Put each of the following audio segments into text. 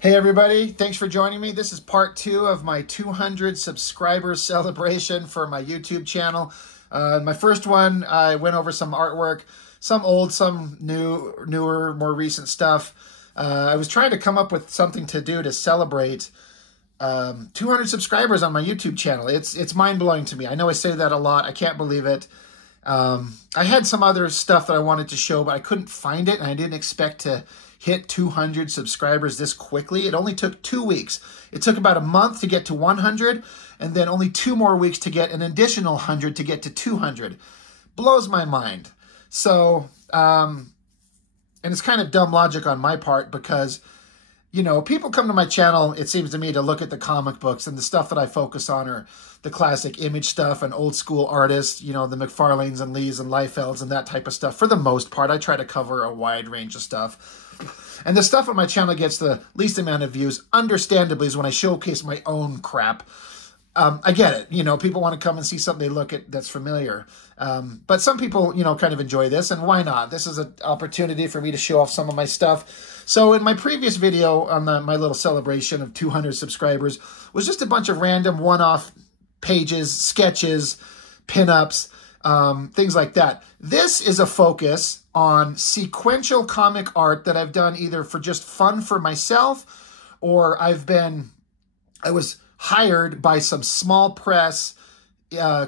Hey everybody, thanks for joining me. This is part 2 of my 200 subscribers celebration for my YouTube channel. My first one, I went over some artwork, some old, some newer, more recent stuff. I was trying to come up with something to do to celebrate 200 subscribers on my YouTube channel. It's mind-blowing to me. I know I say that a lot. I can't believe it. I had some other stuff that I wanted to show, but I couldn't find it, and I didn't expect to hit 200 subscribers this quickly. It only took 2 weeks. It took about a month to get to 100, and then only 2 more weeks to get an additional 100 to get to 200. Blows my mind. So, and it's kind of dumb logic on my part because, you know, people come to my channel, it seems to me, to look at the comic books, and the stuff that I focus on are the classic image stuff and old school artists, you know, the McFarlanes and Lees and Liefelds and that type of stuff. For the most part, I try to cover a wide range of stuff. And the stuff on my channel gets the least amount of views, understandably, is when I showcase my own crap. I get it. You know, people want to come and see something they look at that's familiar. But some people, you know, kind of enjoy this, and why not? This is an opportunity for me to show off some of my stuff. So in my previous video on my little celebration of 200 subscribers was just a bunch of random one-off pages, sketches, pinups, things like that. This is a focus on sequential comic art that I've done either for just fun for myself, or I was hired by some small press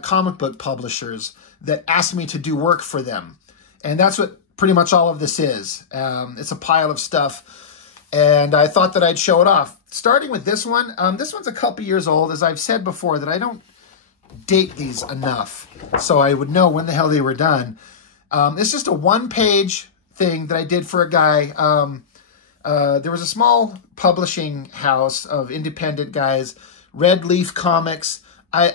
comic book publishers that asked me to do work for them. And that's what pretty much all of this is. It's a pile of stuff, and I thought that I'd show it off. Starting with this one. This one's a couple years old. As I've said before, that I don't date these enough, so I would know when the hell they were done. It's just a one-page thing that I did for a guy. There was a small publishing house of independent guys, Red Leaf Comics. I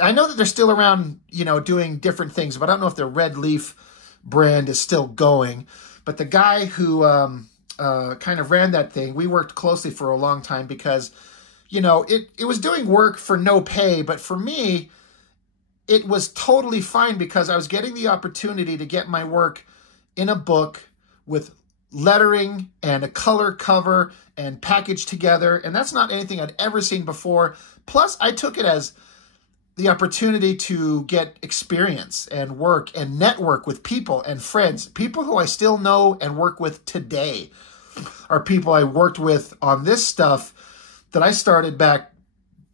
know that they're still around, you know, doing different things, but I don't know if the Red Leaf brand is still going. But the guy who kind of ran that thing, we worked closely for a long time because, you know, it was doing work for no pay, but for me, it was totally fine because I was getting the opportunity to get my work in a book with lettering and a color cover and packaged together, and that's not anything I'd ever seen before. Plus, I took it as the opportunity to get experience and work and network with people and friends. People who I still know and work with today are people I worked with on this stuff that I started back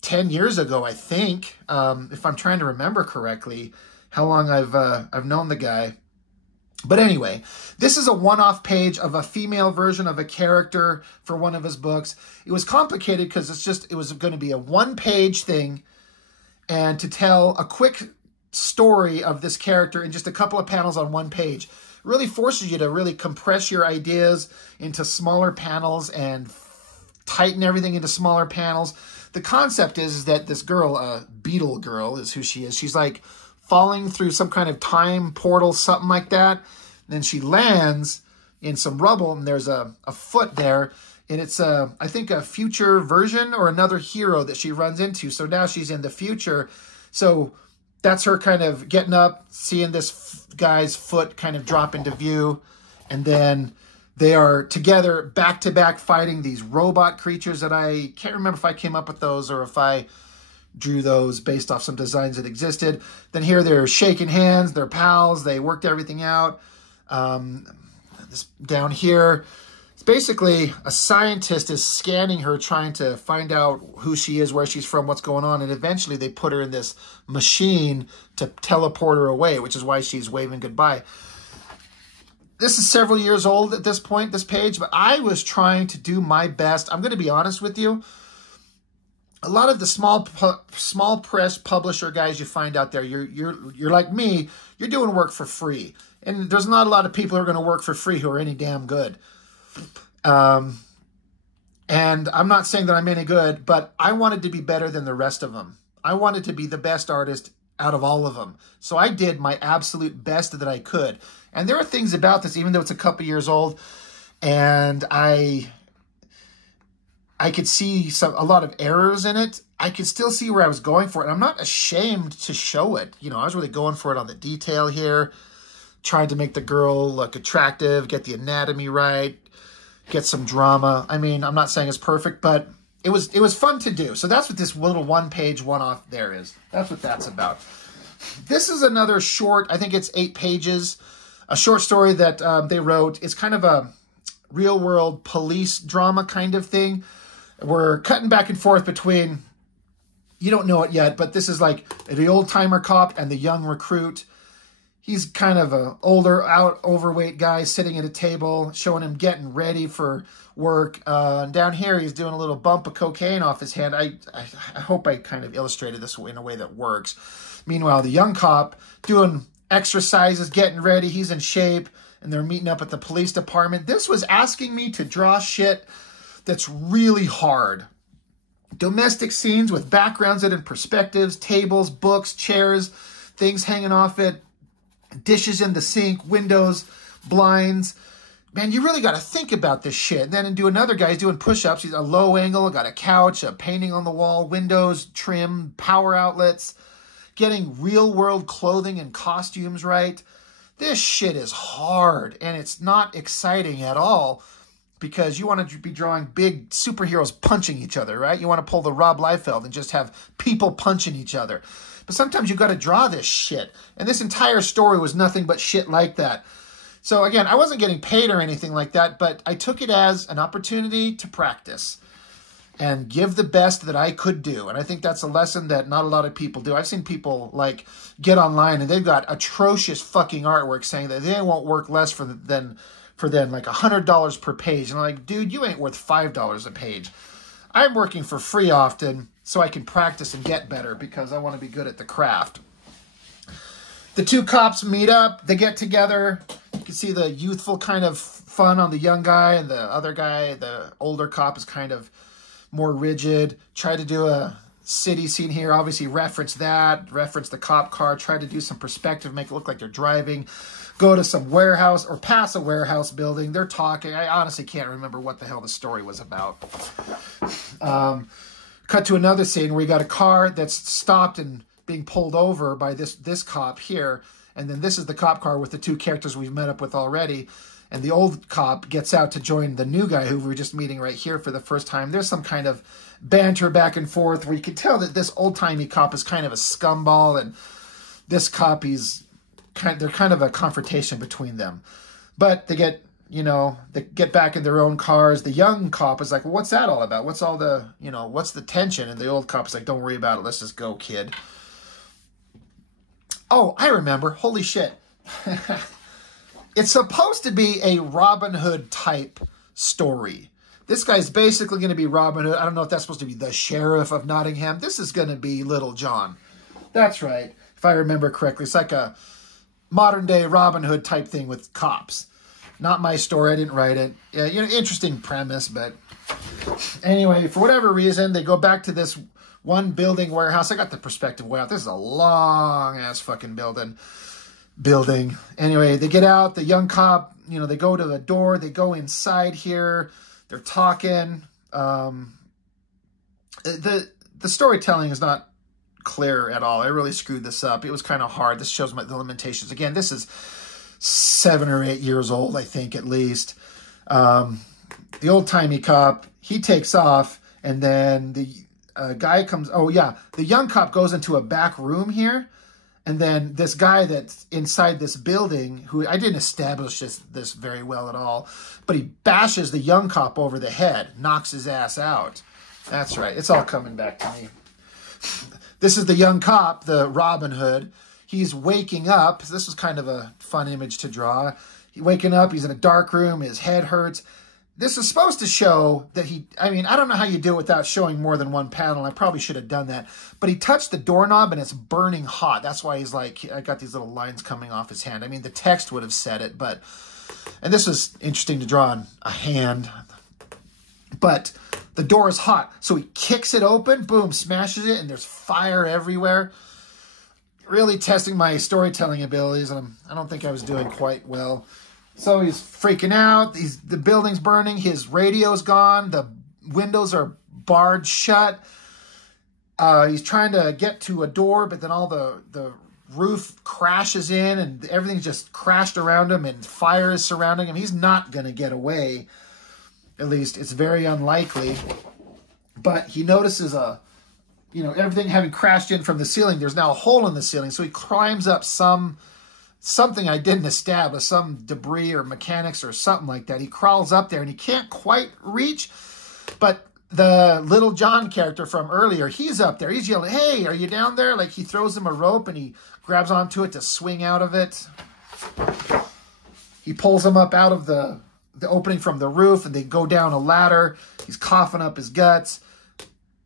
10 years ago, I think, if I'm trying to remember correctly, how long I've known the guy. But anyway, this is a one-off page of a female version of a character for one of his books. It was complicated because it was going to be a one-page thing, and to tell a quick story of this character in just a couple of panels on one page really forces you to really compress your ideas into smaller panels and tighten everything into smaller panels. The concept is that this girl, Beetle Girl is who she is. She's like falling through some kind of time portal, something like that. Then she lands in some rubble, and there's a foot there. And it's, I think, a future version or another hero that she runs into. So now she's in the future. So that's her kind of getting up, seeing this guy's foot kind of drop into view. And then they are together back-to-back fighting these robot creatures that I can't remember if I came up with those or if I drew those based off some designs that existed. Then here they're shaking hands, they're pals, they worked everything out. This down here, it's basically a scientist is scanning her, trying to find out who she is, where she's from, what's going on, and eventually they put her in this machine to teleport her away, which is why she's waving goodbye. This is several years old at this point, this page, but I was trying to do my best. I'm going to be honest with you. A lot of the small press publisher guys you find out there, you're like me, you're doing work for free. And there's not a lot of people who are going to work for free who are any damn good. And I'm not saying that I'm any good, but I wanted to be better than the rest of them. I wanted to be the best artist out of all of them. So I did my absolute best that I could. And there are things about this, even though it's a couple years old, and I could see a lot of errors in it. I could still see where I was going for it. I'm not ashamed to show it. You know, I was really going for it on the detail here, trying to make the girl look attractive, get the anatomy right, get some drama. I mean, I'm not saying it's perfect, but it was fun to do. So that's what this little one-page one-off there is. That's what that's about. This is another short, I think it's 8 pages, a short story that they wrote. It's kind of a real-world police drama kind of thing. We're cutting back and forth between, you don't know it yet, but this is like the old-timer cop and the young recruit. He's kind of a older, overweight guy sitting at a table, showing him getting ready for work. Down here, he's doing a little bump of cocaine off his hand. I hope I kind of illustrated this in a way that works. Meanwhile, the young cop doing exercises, getting ready. He's in shape, and they're meeting up at the police department. This was asking me to draw shit that's really hard. Domestic scenes with backgrounds and perspectives, tables, books, chairs, things hanging off it, dishes in the sink, windows, blinds. Man, you really got to think about this shit. And then do another guy, he's doing push-ups. He's a low angle, got a couch, a painting on the wall, windows, trim, power outlets, getting real-world clothing and costumes right. This shit is hard, and it's not exciting at all because you want to be drawing big superheroes punching each other, right? You want to pull the Rob Liefeld and just have people punching each other. But sometimes you got to draw this shit. And this entire story was nothing but shit like that. So again, I wasn't getting paid or anything like that, but I took it as an opportunity to practice and give the best that I could do. And I think that's a lesson that not a lot of people do. I've seen people like get online and they've got atrocious fucking artwork saying that they won't work less for them like $100 per page. And I'm like, dude, you ain't worth $5 a page. I'm working for free often so I can practice and get better because I want to be good at the craft. The two cops meet up. They get together. You can see the youthful kind of fun on the young guy, and the other guy, the older cop, is kind of more rigid. Try to do a city scene here. Obviously reference that. Reference the cop car. Try to do some perspective. Make it look like they're driving. Go to some warehouse or pass a warehouse building. They're talking. I honestly can't remember what the hell the story was about. Cut to another scene where you got a car that's stopped and being pulled over by this cop here. And then this is the cop car with the two characters we've met up with already. And the old cop gets out to join the new guy who we're just meeting right here for the first time. There's some kind of banter back and forth where you can tell that this old-timey cop is kind of a scumball. And this cop, they're kind of a confrontation between them. But they get back in their own cars. The young cop is like, well, what's that all about? What's all the, what's the tension? And the old cop is like, don't worry about it. Let's just go, kid. Oh, I remember. Holy shit. It's supposed to be a Robin Hood type story. This guy's basically going to be Robin Hood. I don't know if that's supposed to be the sheriff of Nottingham. This is going to be Little John. That's right. If I remember correctly, it's like a modern day Robin Hood type thing with cops. Not my story. I didn't write it. Yeah, interesting premise, but anyway, for whatever reason, they go back to this one building warehouse. I got the perspective way out. This is a long ass fucking building. Anyway, they get out. The young cop, they go to the door. They go inside here. They're talking. The storytelling is not clear at all. I really screwed this up. It was kind of hard. This shows the limitations. Again, this is 7 or 8 years old, I think, at least. The old-timey cop, he takes off, and then the guy comes... Oh, yeah. The young cop goes into a back room here, and then this guy that's inside this building, who I didn't establish this very well at all, but he bashes the young cop over the head, knocks his ass out. That's right. It's all coming back to me. This is the young cop, the Robin Hood. He's waking up. This was kind of a fun image to draw. He's waking up. He's in a dark room. His head hurts. This is supposed to show that I don't know how you do it without showing more than one panel. I probably should have done that. But he touched the doorknob and it's burning hot. That's why he's like, I got these little lines coming off his hand. I mean, the text would have said it, but, and this was interesting to draw on a hand, but the door is hot. So he kicks it open, boom, smashes it, and there's fire everywhere. Really testing my storytelling abilities, and I don't think I was doing quite well. So he's freaking out. The building's burning. His radio's gone. The windows are barred shut. He's trying to get to a door, but then all the roof crashes in, and everything's just crashed around him, and fire is surrounding him. He's not going to get away. at least it's very unlikely. But he notices everything having crashed in from the ceiling. There's now a hole in the ceiling. So he climbs up something I didn't establish, some debris or mechanics or something like that. He crawls up there and he can't quite reach, but the Little John character from earlier, he's up there. He's yelling, "Hey, are you down there?" Like, he throws him a rope and he grabs onto it to swing out of it. He pulls him up out of the opening from the roof, and they go down a ladder. He's coughing up his guts.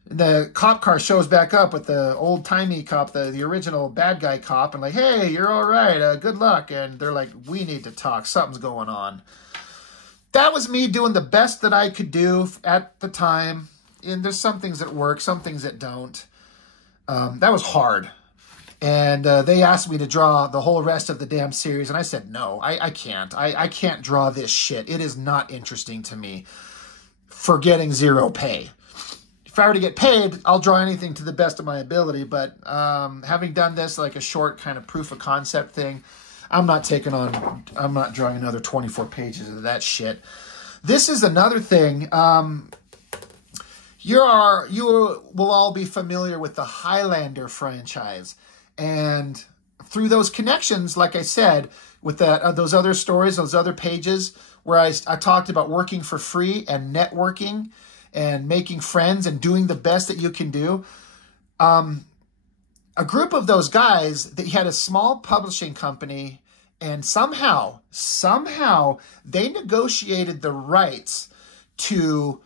And the cop car shows back up with the old-timey cop, the original bad guy cop, and like, "Hey, you're all right. Good luck." And they're like, "We need to talk. Something's going on." That was me doing the best that I could do at the time. And there's some things that work, some things that don't. That was hard. And they asked me to draw the whole rest of the damn series. And I said, no, I can't. I can't draw this shit. It is not interesting to me for getting zero pay. If I were to get paid, I'll draw anything to the best of my ability. But having done this, like a short kind of proof of concept thing, I'm not drawing another 24 pages of that shit. This is another thing. You will all be familiar with the Highlander franchise. And through those connections, like I said, with those other stories, those other pages where I talked about working for free and networking and making friends and doing the best that you can do, a group of those guys, he had a small publishing company, and somehow they negotiated the rights to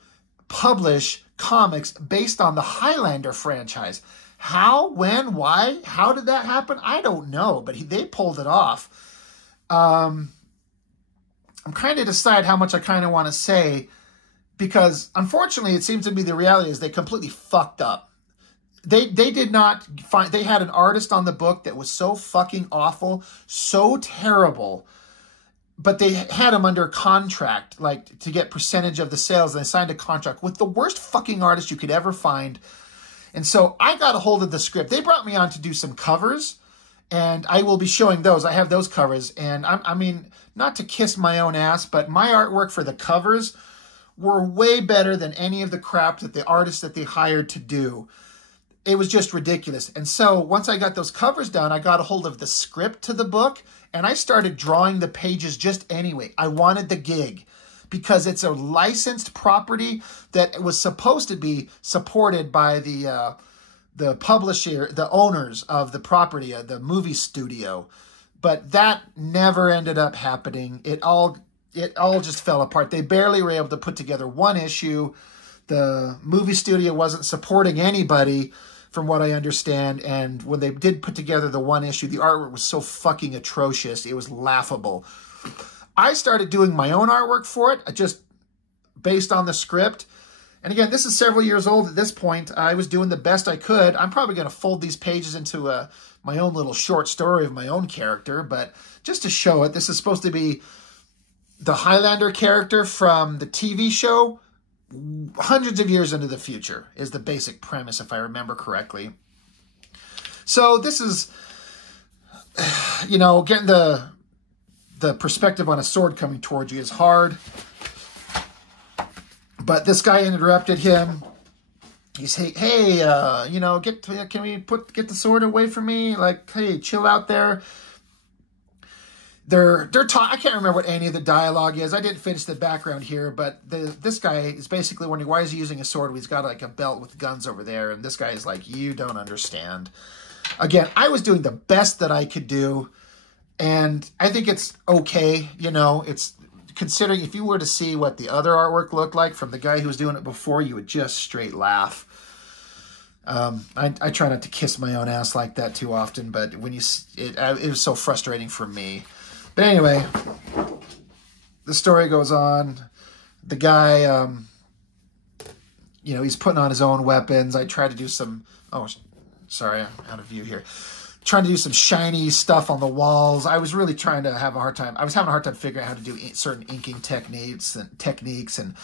publish comics based on the Highlander franchise. How, when, why, how did that happen? I don't know, but they pulled it off. I'm trying to decide how much I kind of want to say, because unfortunately it seems to be the reality is they completely fucked up. They did not find, they had an artist on the book that was so fucking awful, so terrible, but they had him under contract, like, to get percentage of the sales, and they signed a contract with the worst fucking artist you could ever find. And so I got a hold of the script. They brought me on to do some covers, and I will be showing those. I have those covers, and I mean, not to kiss my own ass, but my artwork for the covers were way better than any of the crap that the artists that they hired to do. It was just ridiculous. And so once I got those covers done, I got a hold of the script to the book, and I started drawing the pages just anyway. I wanted the gig because it's a licensed property that was supposed to be supported by the publisher, the owners of the property, the movie studio. But that never ended up happening. It all just fell apart. They barely were able to put together one issue. The movie studio wasn't supporting anybody, from what I understand. And when they did put together the one issue, the artwork was so fucking atrocious. It was laughable. I started doing my own artwork for it, just based on the script. And again, this is several years old at this point. I was doing the best I could. I'm probably going to fold these pages into my own little short story of my own character. But just to show it, this is supposed to be the Highlander character from the TV show, hundreds of years into the future, is the basic premise, if I remember correctly. So this is, getting the perspective on a sword coming towards you is hard. But this guy interrupted him. He's, hey, can we get the sword away from me? Like, hey, chill out there. They're I can't remember what any of the dialogue is. I didn't finish the background here, but this guy is basically wondering, why is he using a sword when he's got like a belt with guns over there? And this guy is like, you don't understand. Again, I was doing the best that I could do, and I think it's okay. It's considering if you were to see what the other artwork looked like from the guy who was doing it before, you would just straight laugh. I try not to kiss my own ass like that too often, but when it was so frustrating for me. But anyway, the story goes on. The guy, he's putting on his own weapons. I tried to do some, sorry, I'm out of view here. Trying to do some shiny stuff on the walls. I was really trying to have a hard time. I was having a hard time figuring out how to do certain inking techniques and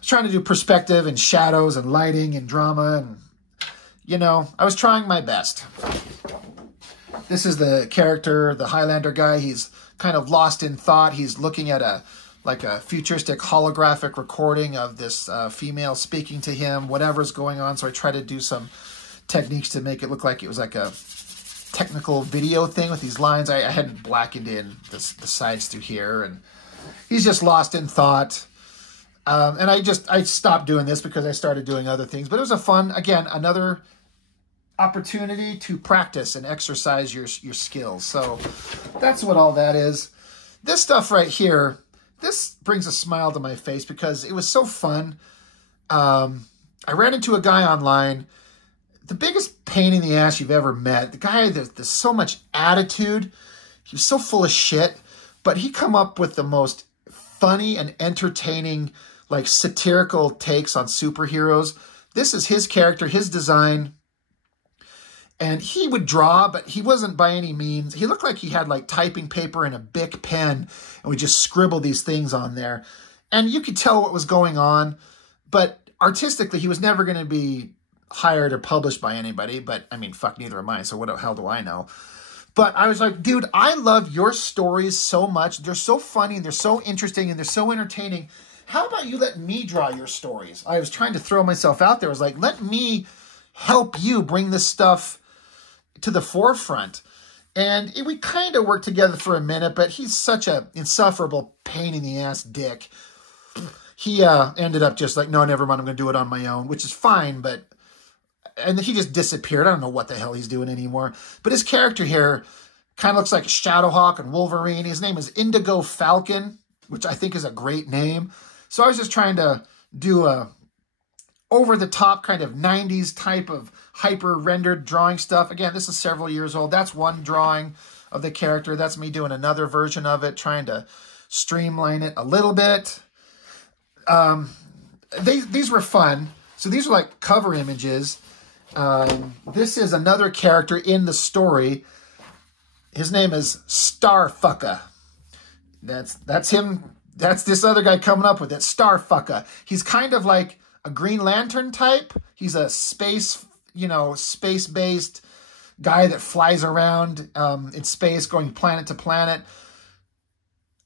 trying to do perspective and shadows and lighting and drama. And, I was trying my best. This is the character, the Highlander guy. He's kind of lost in thought. He's looking at a like a futuristic holographic recording of this female speaking to him, whatever's going on. So I try to do some techniques to make it look like it was like a technical video thing with these lines. I hadn't blackened in the sides through here, and he's just lost in thought. And I stopped doing this because I started doing other things. But it was a fun, again, another opportunity to practice and exercise your skills. So that's what all that is. This stuff right here, this brings a smile to my face because it was so fun. I ran into a guy online, the biggest pain in the ass you've ever met. The guy, there's so much attitude. He was so full of shit, but he come up with the most funny and entertaining, like satirical takes on superheroes. This is his character, his design. And he would draw, but he wasn't by any means. He looked like he had like typing paper and a Bic pen and would just scribble these things on there. And you could tell what was going on, but artistically, he was never going to be hired or published by anybody. But I mean, fuck, neither am I. So what the hell do I know? But I was like, dude, I love your stories so much. They're so funny and they're so interesting and they're so entertaining. How about you let me draw your stories? I was trying to throw myself out there. I was like, let me help you bring this stuff to the forefront. And we kind of worked together for a minute, but he's such a insufferable pain in the ass dick. He ended up just like, no, never mind, I'm going to do it on my own, which is fine, but... And he just disappeared. I don't know what the hell he's doing anymore. But his character here kind of looks like Shadowhawk and Wolverine. His name is Indigo Falcon, which I think is a great name. So I was just trying to do a over-the-top kind of 90s type of hyper-rendered drawing stuff. Again, this is several years old. That's one drawing of the character. That's me doing another version of it, trying to streamline it a little bit. These were fun. So these are like cover images. This is another character in the story. His name is Starfucker. That's him. That's this other guy coming up with it, Starfucker. He's kind of like a Green Lantern type. He's a space-based guy that flies around in space, going planet to planet,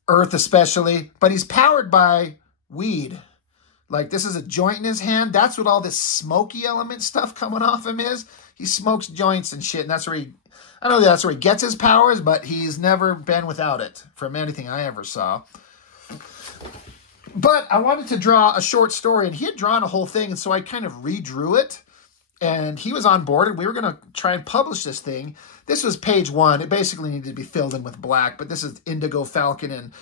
Earth especially. But he's powered by weed. Like, this is a joint in his hand. That's what all this smoky element stuff coming off him is. He smokes joints and shit, and that's where I don't know if that's where he gets his powers, but he's never been without it from anything I ever saw. But I wanted to draw a short story, and he had drawn a whole thing, and so I kind of redrew it, and he was on board, and we were going to try and publish this thing. This was page 1. It basically needed to be filled in with black, but this is Indigo Falcon and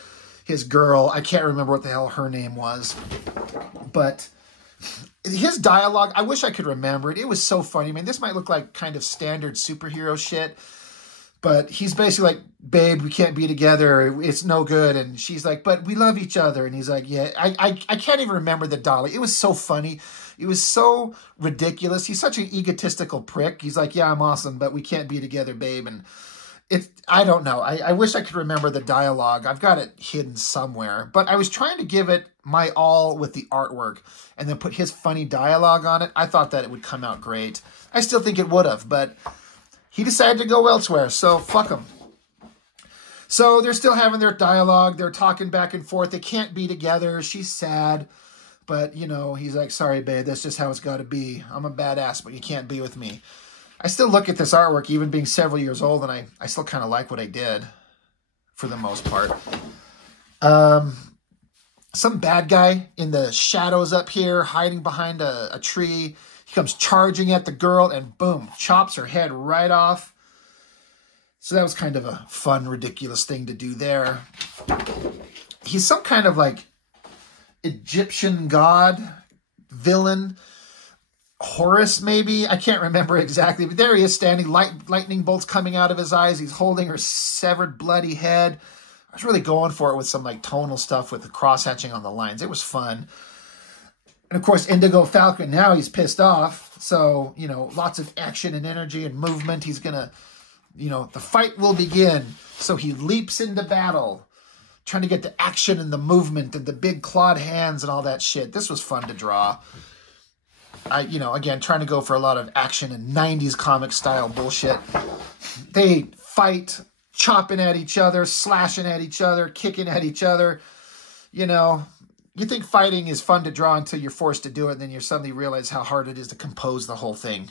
his girl. I can't remember what the hell her name was. But his dialogue, I wish I could remember it. It was so funny. I mean, this might look like kind of standard superhero shit, but he's basically like, babe, we can't be together. It's no good. And she's like, but we love each other. And he's like, yeah, I can't even remember the dialogue. It was so funny. It was so ridiculous. He's such an egotistical prick. He's like, yeah, I'm awesome, but we can't be together, babe. And I don't know. I wish I could remember the dialogue. I've got it hidden somewhere. But I was trying to give it my all with the artwork and then put his funny dialogue on it. I thought that it would come out great. I still think it would have, but he decided to go elsewhere, so fuck him. So they're still having their dialogue. They're talking back and forth. They can't be together. She's sad. But, you know, he's like, sorry, babe, that's just how it's got to be. I'm a badass, but you can't be with me. I still look at this artwork, even being several years old, and I still kind of like what I did, for the most part. Some bad guy in the shadows up here, hiding behind a tree. He comes charging at the girl, and boom, chops her head right off. So that was kind of a fun, ridiculous thing to do there. He's some kind of, like, Egyptian god, villain. Horus, maybe? I can't remember exactly, but there he is standing, lightning bolts coming out of his eyes. He's holding her severed, bloody head. I was really going for it with some like tonal stuff with the cross-hatching on the lines. It was fun. And of course, Indigo Falcon, now he's pissed off. So, you know, lots of action and energy and movement. He's gonna, you know, the fight will begin. So he leaps into battle, trying to get the action and the movement and the big clawed hands and all that shit. This was fun to draw. You know, again, trying to go for a lot of action and 90s comic style bullshit. They fight, chopping at each other, slashing at each other, kicking at each other. you know, you think fighting is fun to draw until you're forced to do it, and then you suddenly realize how hard it is to compose the whole thing.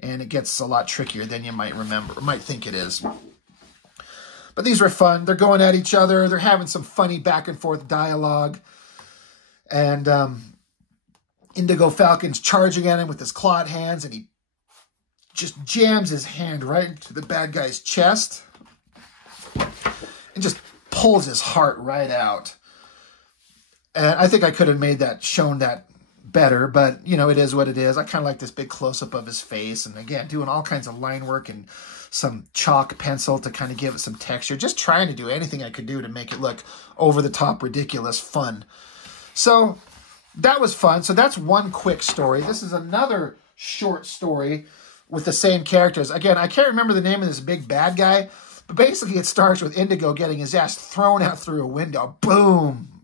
And it gets a lot trickier than you might remember, or might think it is. But these were fun. They're going at each other. They're having some funny back and forth dialogue. And Indigo Falcon's charging at him with his clawed hands, and he just jams his hand right into the bad guy's chest and just pulls his heart right out. And I think I could have shown that better, but, you know, it is what it is. I kind of like this big close-up of his face, and again, doing all kinds of line work and some chalk pencil to kind of give it some texture, just trying to do anything I could do to make it look over-the-top, ridiculous, fun. So that was fun. So that's one quick story. This is another short story with the same characters. Again, I can't remember the name of this big bad guy, but basically it starts with Indigo getting his ass thrown out through a window. Boom!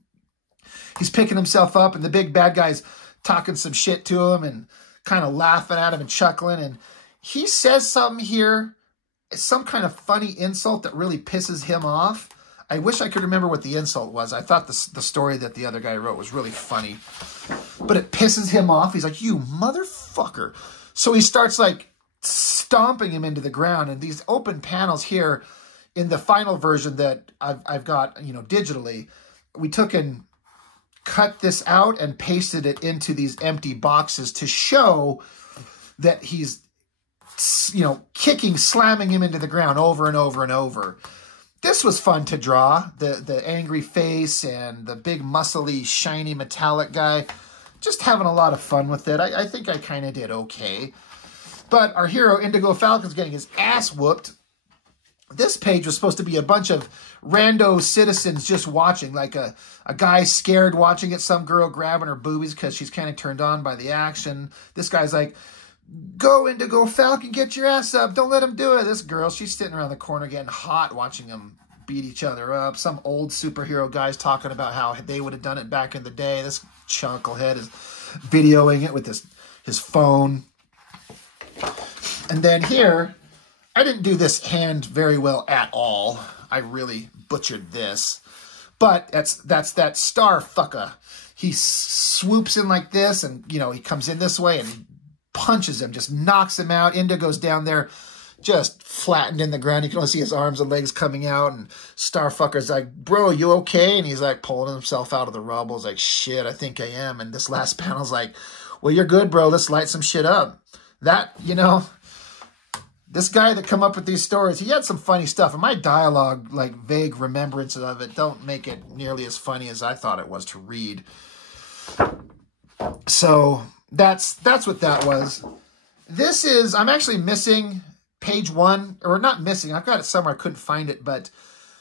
He's picking himself up, and the big bad guy's talking some shit to him and kind of laughing at him and chuckling. And he says something here, some kind of funny insult that really pisses him off. I wish I could remember what the insult was. I thought the story that the other guy wrote was really funny. But it pisses him off. He's like, you motherfucker. So he starts like stomping him into the ground. And these open panels here in the final version that I've got, you know, digitally, we took and cut this out and pasted it into these empty boxes to show that he's, you know, slamming him into the ground over and over and over. This was fun to draw. The angry face and the big muscly, shiny, metallic guy. Just having a lot of fun with it. I think I kind of did okay. But our hero, Indigo Falcon's getting his ass whooped. This page was supposed to be a bunch of rando citizens just watching, like a guy scared watching it, some girl grabbing her boobies because she's kind of turned on by the action. This guy's like, go Indigo Falcon, get your ass up, don't let him do it. This girl, she's sitting around the corner getting hot watching them beat each other up. Some old superhero guy's talking about how they would have done it back in the day. This chunklehead is videoing it with his phone. And then here, I didn't do this hand very well at all. I really butchered this. But that's that star fucker. He swoops in like this, and, you know, he comes in this way and he punches him, just knocks him out. Indigo's down there just flattened in the ground. You can only see his arms and legs coming out, and Starfucker's like, bro, you okay? And he's like pulling himself out of the rubble. He's like, shit, I think I am. And this last panel's like, well, you're good, bro. Let's light some shit up. That, you know, this guy that come up with these stories, he had some funny stuff. And my dialogue, like vague remembrances of it, don't make it nearly as funny as I thought it was to read. So that's what that was. This is, I'm actually missing page 1, or not missing, I've got it somewhere, I couldn't find it, but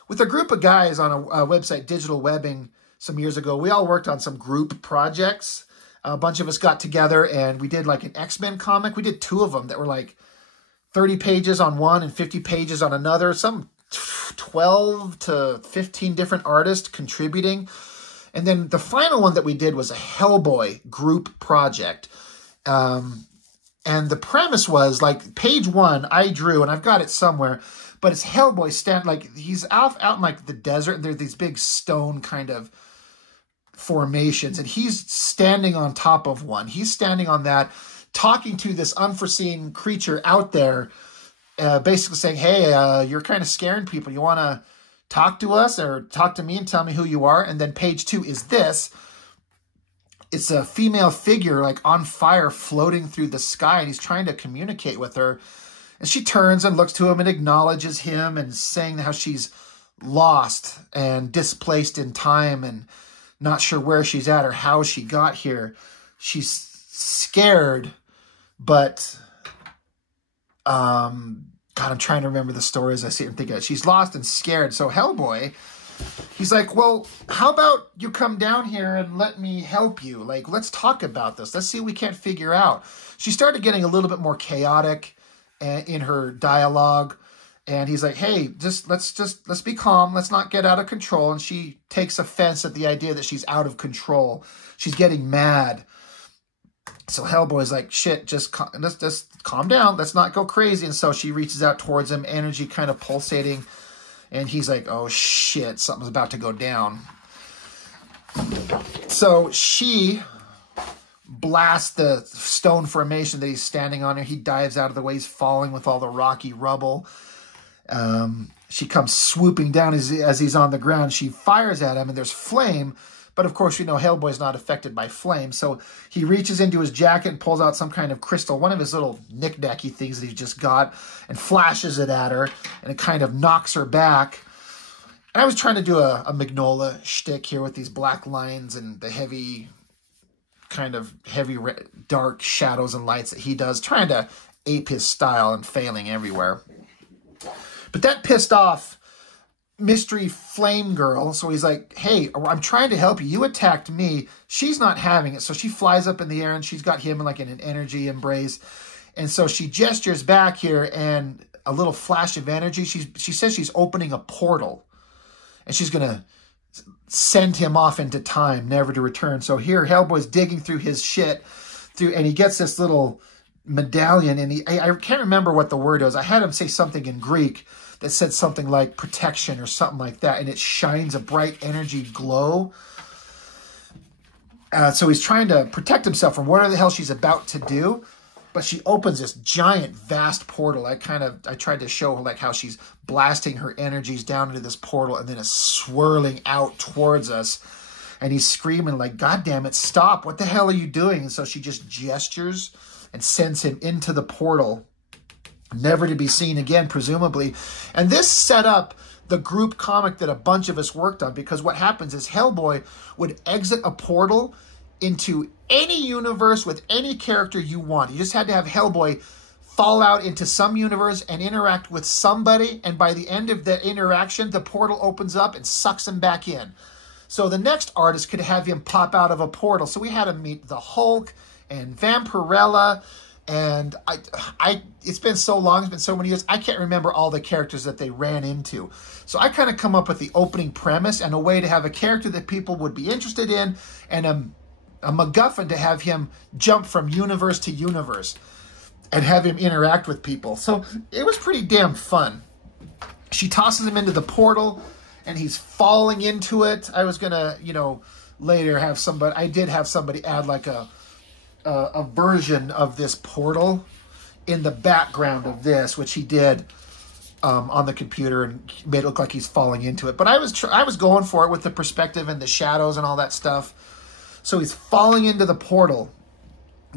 with a group of guys on a website, Digital Webbing, some years ago, we all worked on some group projects. A bunch of us got together and we did like an X-Men comic. We did 2 of them that were like 30 pages on one and 50 pages on another. Some 12 to 15 different artists contributing. And then the final one that we did was a Hellboy group project. And the premise was, like, page 1, I drew, and I've got it somewhere, but it's Hellboy like, he's out in, like, the desert, and there's these big stone kind of formations, and he's standing on top of one. He's standing on that, talking to this unforeseen creature out there, basically saying, hey, you're kind of scaring people. You want to talk to us or talk to me and tell me who you are? And then page 2 is this. It's a female figure, like, on fire, floating through the sky, and he's trying to communicate with her. And she turns and looks to him and acknowledges him and saying how she's lost and displaced in time and not sure where she's at or how she got here. She's scared, but, God, I'm trying to remember the story as I see it and think of it. She's lost and scared. So Hellboy, he's like, well, how about you come down here and let me help you? Like, let's talk about this. Let's see what we can't figure out. She started getting a little bit more chaotic in her dialogue. And he's like, hey, let's be calm. Let's not get out of control. And she takes offense at the idea that she's out of control. She's getting mad. So Hellboy's like, shit, let's just calm down. Let's not go crazy. And so she reaches out towards him, energy kind of pulsating. And he's like, oh, shit, something's about to go down. So she blasts the stone formation that he's standing on. He dives out of the way. He's falling with all the rocky rubble. She comes swooping down as he's on the ground. She fires at him, and there's flame. But, of course, you know Hellboy's not affected by flame. So he reaches into his jacket and pulls out some kind of crystal, one of his little knick-knacky things that he's just got, and flashes it at her, and it kind of knocks her back. And I was trying to do a Mignola shtick here with these black lines and the heavy, dark shadows and lights that he does, trying to ape his style and failing everywhere. But that pissed off Mystery Flame Girl, so he's like, hey, I'm trying to help you. You attacked me. She's not having it, so she flies up in the air, and she's got him like in an energy embrace. And so she gestures back here, and a little flash of energy. She says she's opening a portal, and she's going to send him off into time, never to return. So here, Hellboy's digging through his shit, and he gets this little medallion, and I can't remember what the word is. I had him say something in Greek that said something like protection or something like that, and it shines a bright energy glow. So he's trying to protect himself from whatever the hell she's about to do, but she opens this giant, vast portal. I tried to show like how she's blasting her energies down into this portal, and then it's swirling out towards us, and he's screaming like, God damn it, stop, what the hell are you doing? And so she just gestures and sends him into the portal, never to be seen again, presumably. And this set up the group comic that a bunch of us worked on, because what happens is Hellboy would exit a portal into any universe with any character you want. You just had to have Hellboy fall out into some universe and interact with somebody, and by the end of the interaction, the portal opens up and sucks him back in. So the next artist could have him pop out of a portal. So we had him meet the Hulk and Vampirella, and it's been so long, it's been so many years, I can't remember all the characters that they ran into. So I kind of come up with the opening premise and a way to have a character that people would be interested in, and a MacGuffin to have him jump from universe to universe and have him interact with people. So it was pretty damn fun. She tosses him into the portal, and he's falling into it. I was gonna, later have somebody, I did have somebody add like a version of this portal in the background of this, which he did on the computer, and made it look like he's falling into it. But I was going for it with the perspective and the shadows and all that stuff. So he's falling into the portal,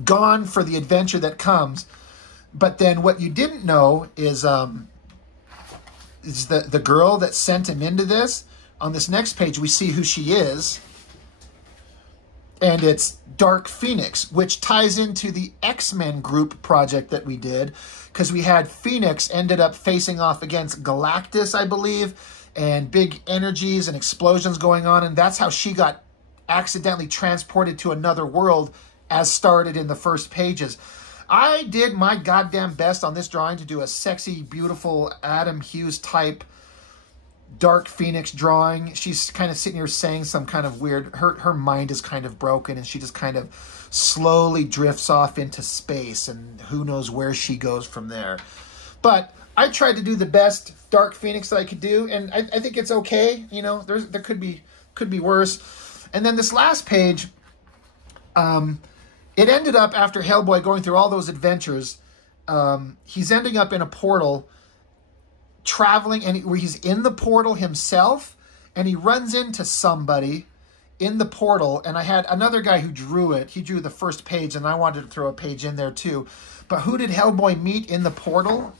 gone for the adventure that comes. But then what you didn't know is the girl that sent him into this. On this next page, we see who she is. And it's Dark Phoenix, which ties into the X-Men group project that we did, because we had Phoenix ended up facing off against Galactus, I believe, and big energies and explosions going on, and that's how she got accidentally transported to another world, as started in the first pages. I did my goddamn best on this drawing to do a sexy, beautiful Adam Hughes type Dark Phoenix drawing. She's kind of sitting here saying some kind of weird, her mind is kind of broken, and she just kind of slowly drifts off into space, and who knows where she goes from there. But I tried to do the best Dark Phoenix that I could do, and I think it's okay. There could be worse. And then this last page, it ended up, after Hellboy going through all those adventures, he's ending up in a portal, traveling, and where he's in the portal himself, and he runs into somebody in the portal. And I had another guy who drew it. He drew the first page, and I wanted to throw a page in there too. But who did Hellboy meet in the portal?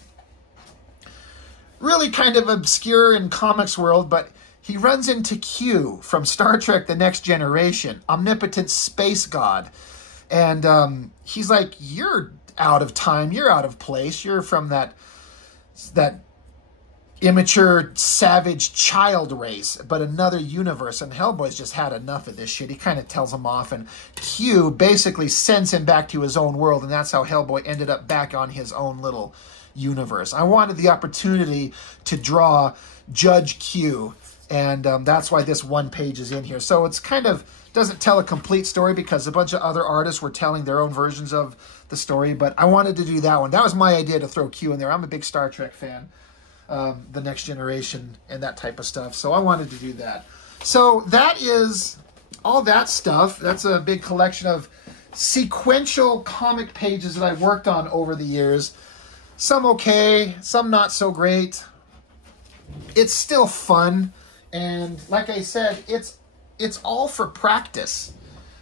Really kind of obscure in comics world, but he runs into Q from Star Trek The Next Generation, omnipotent space god. And he's like, you're out of time, you're out of place, you're from that immature, savage child race, but another universe. And Hellboy's just had enough of this shit. He kind of tells him off, and Q basically sends him back to his own world, and that's how Hellboy ended up back on his own little universe. I wanted the opportunity to draw Judge Q, and that's why this one page is in here. So it's kind of doesn't tell a complete story, because a bunch of other artists were telling their own versions of the story, but I wanted to do that one. That was my idea, to throw Q in there. I'm a big Star Trek fan. The Next Generation and that type of stuff. So I wanted to do that. So that is all that stuff, that's a big collection of sequential comic pages that I've worked on over the years. Some okay, some not so great. It's still fun, and like I said, it's all for practice.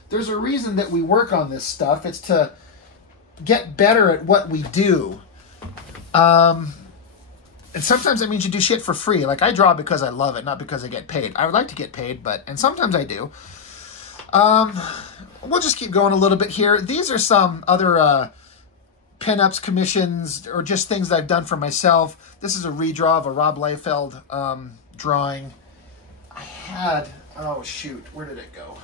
There's a reason that we work on this stuff. It's to get better at what we do. And sometimes that means you do shit for free. Like, I draw because I love it, not because I get paid. I would like to get paid, and sometimes I do. We'll just keep going a little bit here. These are some other pinups, commissions, or just things that I've done for myself. This is a redraw of a Rob Liefeld drawing. I had, oh shoot, where did it go?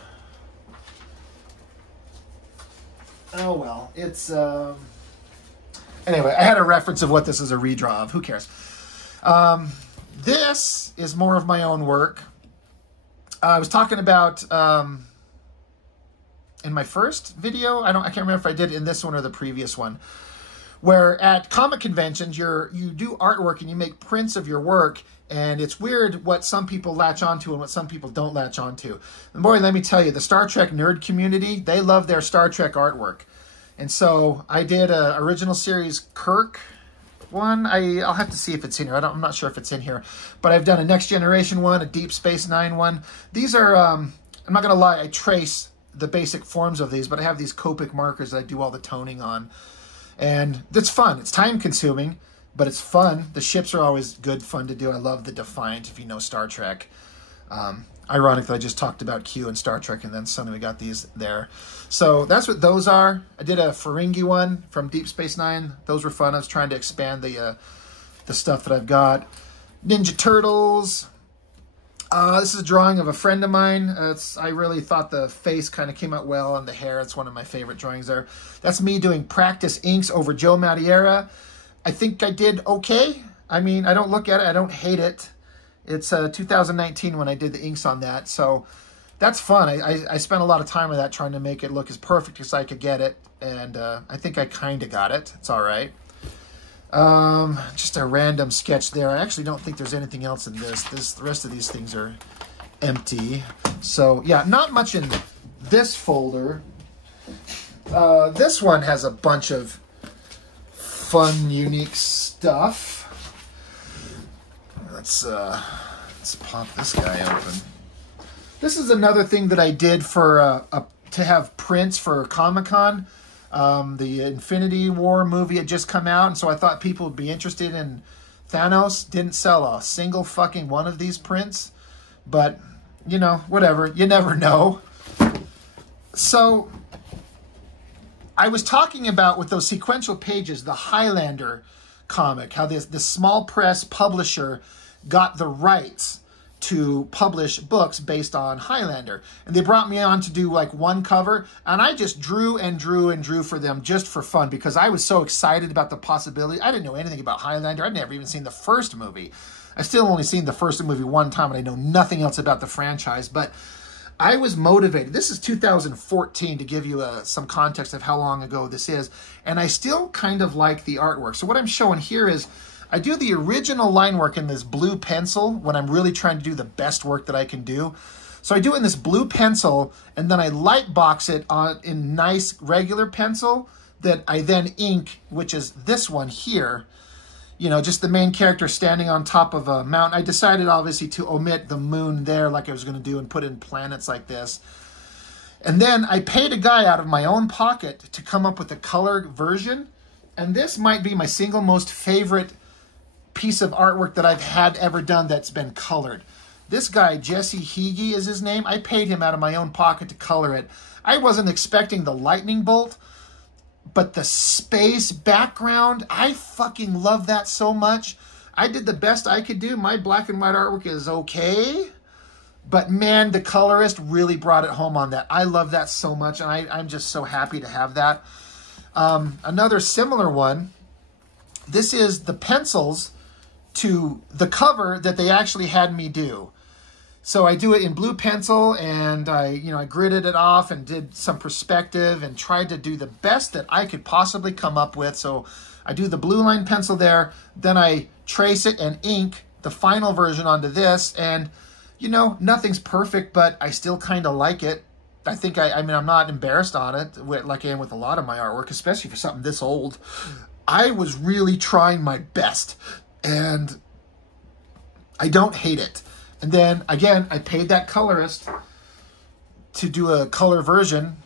Oh well, it's, anyway, I had a reference of what this is a redraw of. Who cares? This is more of my own work. I was talking about, in my first video, I can't remember if I did it in this one or the previous one, where at comic conventions, you do artwork and you make prints of your work, and it's weird what some people latch onto and what some people don't latch onto. And boy, let me tell you, the Star Trek nerd community, they love their Star Trek artwork. And so I did a original series Kirk one. I'll have to see if it's in here. I'm not sure if it's in here, but I've done a Next Generation one, a Deep Space Nine one. These are, I'm not going to lie, I trace the basic forms of these, but I have these Copic markers that I do all the toning on. And it's fun. It's time consuming, but it's fun. The ships are always good fun to do. I love the Defiant, if you know Star Trek. Ironic that I just talked about Q and Star Trek, and then suddenly we got these there. So that's what those are. I did a Ferengi one from Deep Space Nine. Those were fun. I was trying to expand the stuff that I've got. Ninja Turtles. This is a drawing of a friend of mine. I really thought the face kind of came out well, and the hair. It's one of my favorite drawings there. That's me doing practice inks over Joe Madureira. I think I did okay. I mean, I don't look at it. I don't hate it. It's 2019 when I did the inks on that, so that's fun. I spent a lot of time with that, trying to make it look as perfect as I could get it, and I think I kind of got it. It's all right. Just a random sketch there. I actually don't think there's anything else in this. The rest of these things are empty. So yeah, not much in this folder. This one has a bunch of fun, unique stuff. Let's pop this guy open. This is another thing that I did for to have prints for Comic-Con. The Infinity War movie had just come out, and so I thought people would be interested in Thanos. Didn't sell a single fucking one of these prints, but, you know, whatever. You never know. So, I was talking about, with those sequential pages, the Highlander comic, how the small press publisher got the rights to publish books based on Highlander. And they brought me on to do like one cover, and I just drew and drew and drew for them just for fun, because I was so excited about the possibility. I didn't know anything about Highlander. I'd never even seen the first movie. I've still only seen the first movie one time, and I know nothing else about the franchise, but I was motivated. This is 2014, to give you some context of how long ago this is, and I still kind of like the artwork. So what I'm showing here is I do the original line work in this blue pencil when I'm really trying to do the best work that I can do. So I do it in this blue pencil, and then I light box it in nice regular pencil that I then ink, which is this one here. You know, just the main character standing on top of a mountain. I decided, obviously, to omit the moon there like I was going to do and put in planets like this. And then I paid a guy out of my own pocket to come up with a color version. And this might be my single most favorite piece of artwork that I've had ever done that's been colored. This guy, Jesse Heege is his name. I paid him out of my own pocket to color it. I wasn't expecting the lightning bolt, but the space background, I fucking love that so much. I did the best I could do. My black and white artwork is okay, but man, the colorist really brought it home on that. I love that so much, and I'm just so happy to have that. Another similar one, this is the pencils to the cover that they actually had me do. So I do it in blue pencil, and I gridded it off and did some perspective and tried to do the best that I could possibly come up with. So I do the blue line pencil there, then I trace it and ink the final version onto this, and you know, nothing's perfect, but I still kind of like it. I think I mean, I'm not embarrassed on it, like I am with a lot of my artwork, especially for something this old. I was really trying my best, and I don't hate it. And then, again, I paid that colorist to do a color version,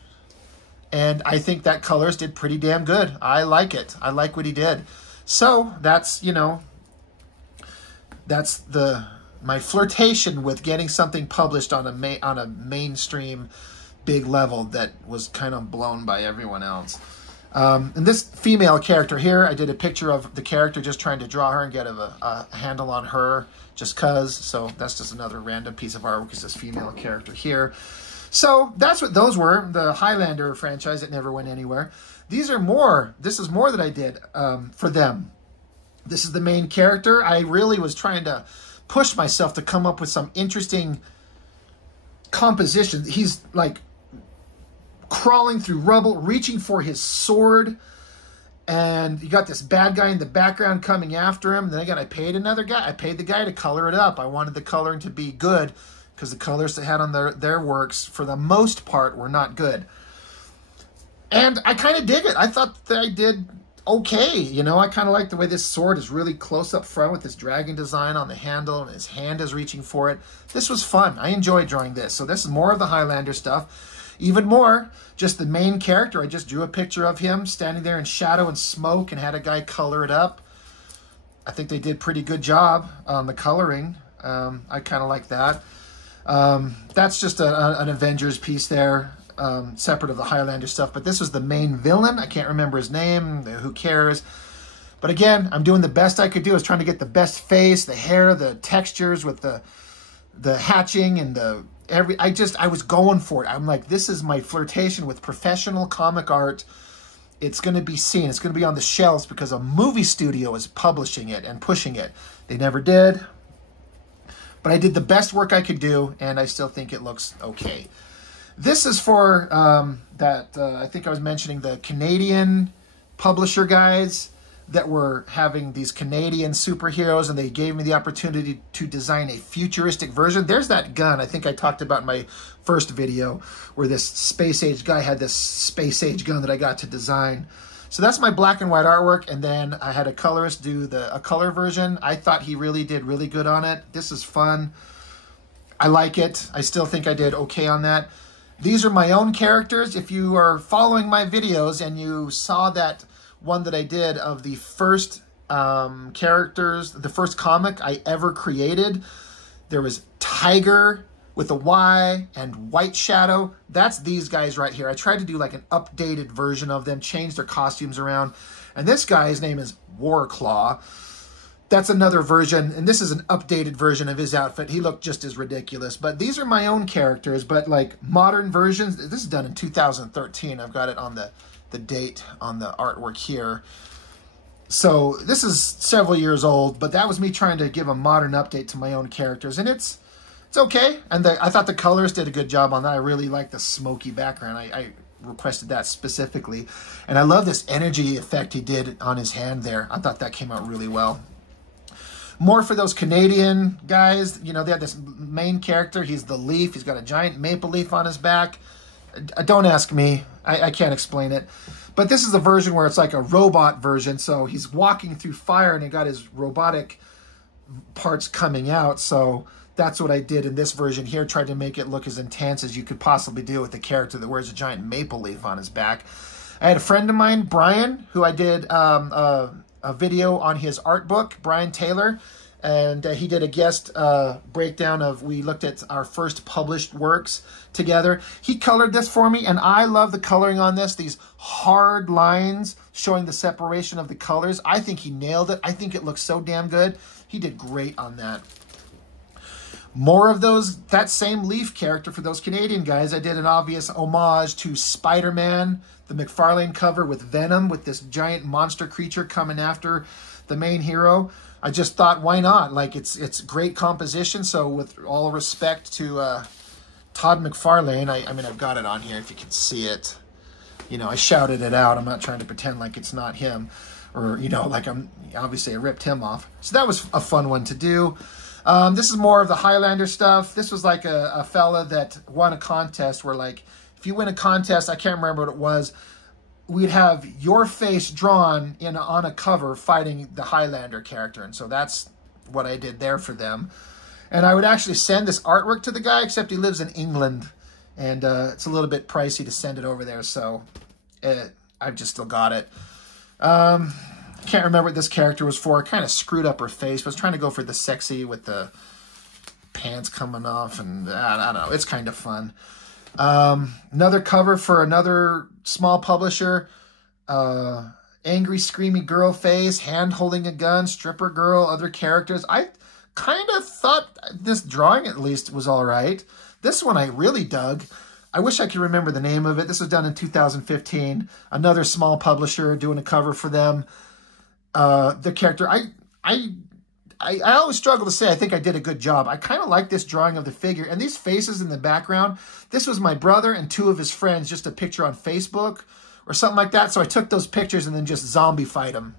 and I think that colorist did pretty damn good. I like it. I like what he did. So that's, you know, that's my flirtation with getting something published on a mainstream big level that was kind of blown by everyone else. And this female character here, I did a picture of the character, just trying to draw her and get a handle on her just cause. So that's just another random piece of artwork, is this female character here. So that's what those were, the Highlander franchise that never went anywhere. This is more that I did for them. This is the main character. I really was trying to push myself to come up with some interesting composition. He's like crawling through rubble, reaching for his sword, and you got this bad guy in the background coming after him. Then again, I paid another guy. I paid the guy to color it up. I wanted the coloring to be good, because the colors they had on their works, for the most part, were not good. And I kind of dig it. I thought that I did okay. You know, I kind of like the way this sword is really close up front with this dragon design on the handle, and his hand is reaching for it. This was fun. I enjoyed drawing this. So this is more of the Highlander stuff. Even more, just the main character. I just drew a picture of him standing there in shadow and smoke and had a guy color it up. I think they did a pretty good job on the coloring. I kind of like that. That's just an Avengers piece there, separate of the Highlander stuff. But this was the main villain. I can't remember his name. Who cares? But again, I'm doing the best I could do. I was trying to get the best face, the hair, the textures with the hatching and the I was going for it. I'm like, this is my flirtation with professional comic art. It's going to be seen. It's going to be on the shelves because a movie studio is publishing it and pushing it. They never did. But I did the best work I could do, and I still think it looks okay. This is for I think I was mentioning the Canadian publisher guys that were having these Canadian superheroes, and they gave me the opportunity to design a futuristic version. There's that gun I think I talked about in my first video, where this space age guy had this space age gun that I got to design. So that's my black and white artwork, and then I had a colorist do a color version. I thought he really did really good on it. This is fun. I like it. I still think I did okay on that. These are my own characters. If you are following my videos and you saw that one that I did of the first characters, the first comic I ever created, there was Tiger with a Y and White Shadow. That's these guys right here. I tried to do like an updated version of them, change their costumes around. And this guy, his name is Warclaw. That's another version, and this is an updated version of his outfit. He looked just as ridiculous. But these are my own characters, but like modern versions. This is done in 2013. I've got it on the date on the artwork here. So this is several years old, but that was me trying to give a modern update to my own characters, and it's okay. And I thought the colors did a good job on that. I really like the smoky background. I requested that specifically. And I love this energy effect he did on his hand there. I thought that came out really well. More for those Canadian guys. You know, they had this main character. He's the leaf. He's got a giant maple leaf on his back. Don't ask me. I can't explain it. But this is a version where it's like a robot version. So he's walking through fire and he got his robotic parts coming out. So that's what I did in this version here. Tried to make it look as intense as you could possibly do with a character that wears a giant maple leaf on his back. I had a friend of mine, Brian, who I did a video on his art book, Brian Taylor. And he did a guest breakdown of, we looked at our first published works together. He colored this for me, and I love the coloring on this. These hard lines showing the separation of the colors. I think he nailed it. I think it looks so damn good. He did great on that. More of that same leaf character for those Canadian guys. I did an obvious homage to Spider-Man, the McFarlane cover with Venom, with this giant monster creature coming after the main hero. I just thought, why not? Like, it's great composition. So with all respect to Todd McFarlane, I mean, I've got it on here if you can see it. You know, I shouted it out. I'm not trying to pretend like it's not him, or, you know, like obviously I ripped him off. So that was a fun one to do. This is more of the Highlander stuff. This was like a fella that won a contest where, like, if you win a contest, I can't remember what it was, we'd have your face drawn on a cover fighting the Highlander character. And so that's what I did there for them. And I would actually send this artwork to the guy, except he lives in England. And it's a little bit pricey to send it over there, so I've just still got it. I can't remember what this character was for. I kind of screwed up her face, but I was trying to go for the sexy with the pants coming off, and I don't know. It's kind of fun. Another cover for another small publisher. Angry, screamy girl face, hand holding a gun, stripper girl, other characters. I kind of thought this drawing at least was all right. This one I really dug. I wish I could remember the name of it. This was done in 2015. Another small publisher doing a cover for them. The character, I always struggle to say I think I did a good job. I kind of like this drawing of the figure. And these faces in the background, this was my brother and two of his friends, just a picture on Facebook or something like that. So I took those pictures and then just zombie fight them.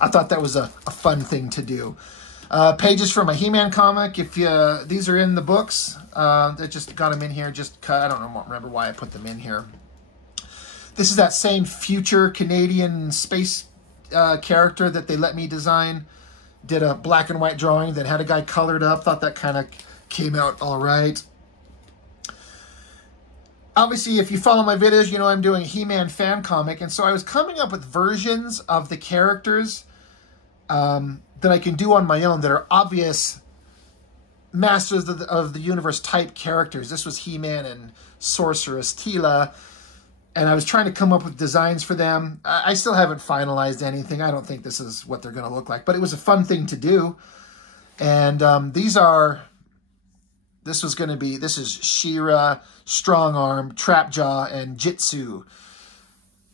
I thought that was a fun thing to do. Pages from a He-Man comic. If these are in the books, I just got them in here. Just cut. I don't remember why I put them in here. This is that same future Canadian space character that they let me design. Did a black and white drawing that had a guy colored up. Thought that kind of came out all right. Obviously, if you follow my videos, you know I'm doing a He-Man fan comic. And so I was coming up with versions of the characters that I can do on my own that are obvious Masters of the Universe type characters. This was He-Man and Sorceress Teela. And I was trying to come up with designs for them. I still haven't finalized anything. I don't think this is what they're going to look like. But it was a fun thing to do. And this is She-Ra, Strong Arm, Trap Jaw, and Jitsu.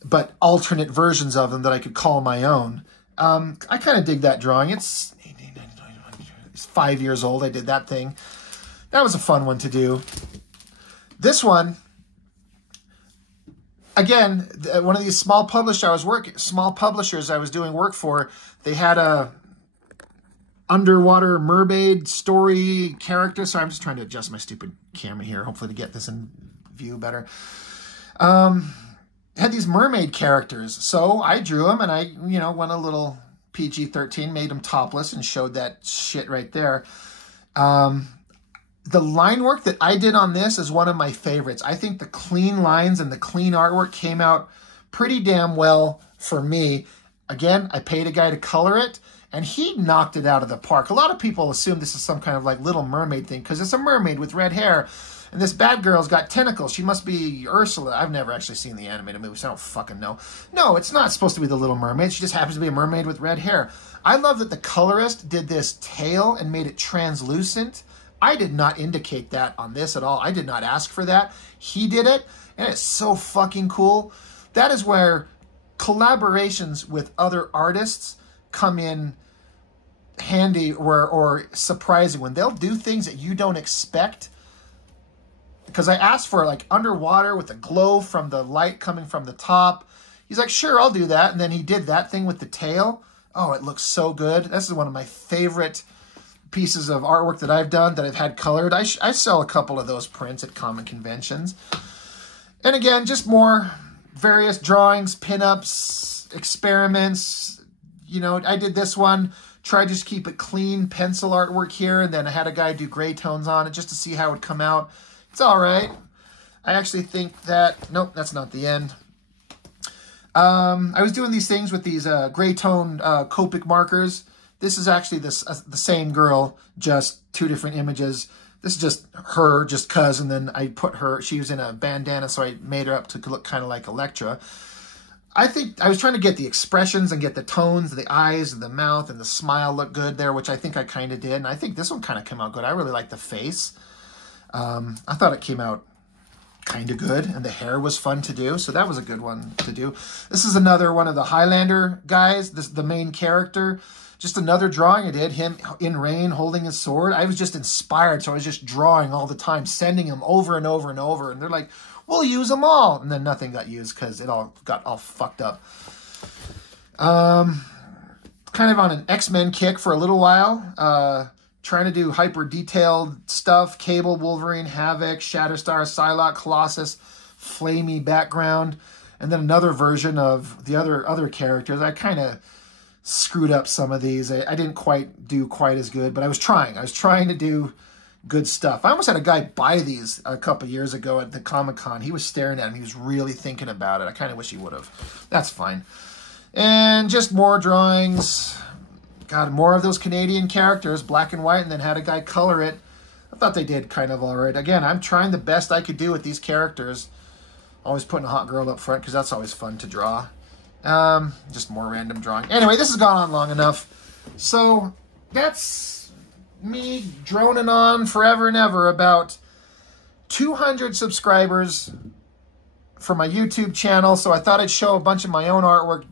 But alternate versions of them that I could call my own. I kind of dig that drawing. It's 5 years old. I did that thing. That was a fun one to do. This one, again, one of these small publishers I was doing work for, they had a underwater mermaid story character. So I'm just trying to adjust my stupid camera here, hopefully to get this in view better. Had these mermaid characters. So I drew them and I, went a little PG-13, made them topless and showed that shit right there. The line work that I did on this is one of my favorites. I think the clean lines and the clean artwork came out pretty damn well for me. Again, I paid a guy to color it, and he knocked it out of the park. A lot of people assume this is some kind of like Little Mermaid thing because it's a mermaid with red hair. And this bad girl's got tentacles. She must be Ursula. I've never actually seen the animated movie, so I don't fucking know. No, it's not supposed to be the Little Mermaid. She just happens to be a mermaid with red hair. I love that the colorist did this tail and made it translucent. I did not indicate that on this at all. I did not ask for that. He did it, and it's so fucking cool. That is where collaborations with other artists come in handy or surprising. When they'll do things that you don't expect. Because I asked for like underwater with the glow from the light coming from the top. He's like, sure, I'll do that. And then he did that thing with the tail. Oh, it looks so good. This is one of my favorite pieces of artwork that I've done that I've had colored. I sell a couple of those prints at comic conventions. And again, just more various drawings, pinups, experiments. I did this one. Tried to just keep it clean, pencil artwork here. And then I had a guy do gray tones on it just to see how it would come out. It's all right. I actually think that... Nope, that's not the end. I was doing these things with these gray tone Copic markers. This is actually the same girl, just two different images. This is just her, just cuz, and then I put her... She was in a bandana, so I made her up to look kind of like Elektra. I think I was trying to get the expressions and get the tones, the eyes, and the mouth, and the smile look good there, which I think I kind of did. And I think this one kind of came out good. I really like the face. I thought it came out kind of good, and the hair was fun to do, so that was a good one to do. This is another one of the Highlander guys, the main character. Just another drawing I did, him in rain holding his sword. I was just inspired, so I was just drawing all the time, sending them over and over and over, and they're like, we'll use them all. And then nothing got used because it all got all fucked up. Kind of on an X-Men kick for a little while. trying to do hyper detailed stuff. Cable, Wolverine, Havoc, Shatterstar, Psylocke, Colossus, flamey background. And then another version of the other characters. I kind of screwed up some of these. I didn't do quite as good, but I was trying. I was trying to do good stuff. I almost had a guy buy these a couple years ago at the Comic-Con. He was staring at them. He was really thinking about it. I kind of wish he would have. That's fine. And just more drawings. God, more of those Canadian characters, black and white, and then had a guy color it. I thought they did kind of all right. Again, I'm trying the best I could do with these characters. Always putting a hot girl up front because that's always fun to draw. Just more random drawing. Anyway, this has gone on long enough. So that's me droning on forever and ever about 200 subscribers for my YouTube channel. So I thought I'd show a bunch of my own artwork.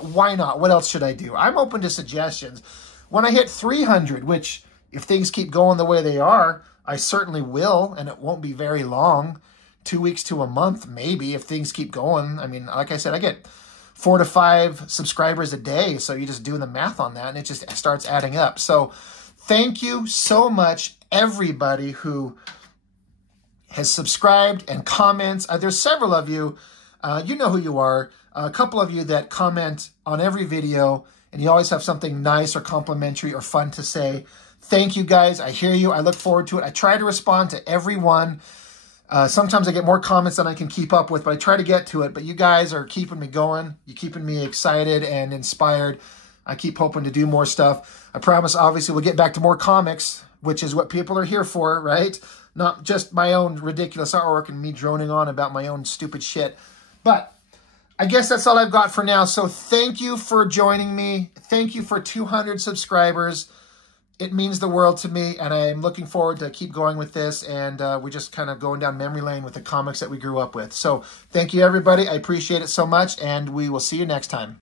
Why not? What else should I do? I'm open to suggestions. When I hit 300, which if things keep going the way they are, I certainly will, and it won't be very long. 2 weeks to a month, maybe, if things keep going. I mean, like I said, I get 4 to 5 subscribers a day, so you just do the math on that, and it just starts adding up. So thank you so much, everybody who has subscribed and comments. There's several of you. You know who you are. A couple of you that comment on every video, and you always have something nice or complimentary or fun to say. Thank you, guys. I hear you. I look forward to it. I try to respond to everyone. Sometimes I get more comments than I can keep up with, but I try to get to it. But you guys are keeping me going. You're keeping me excited and inspired. I keep hoping to do more stuff. I promise, obviously, we'll get back to more comics, which is what people are here for, right? Not just my own ridiculous artwork and me droning on about my own stupid shit. But I guess that's all I've got for now. So thank you for joining me. Thank you for 200 subscribers. It means the world to me, and I'm looking forward to keep going with this, and we're just kind of going down memory lane with the comics that we grew up with. So thank you, everybody. I appreciate it so much, and we will see you next time.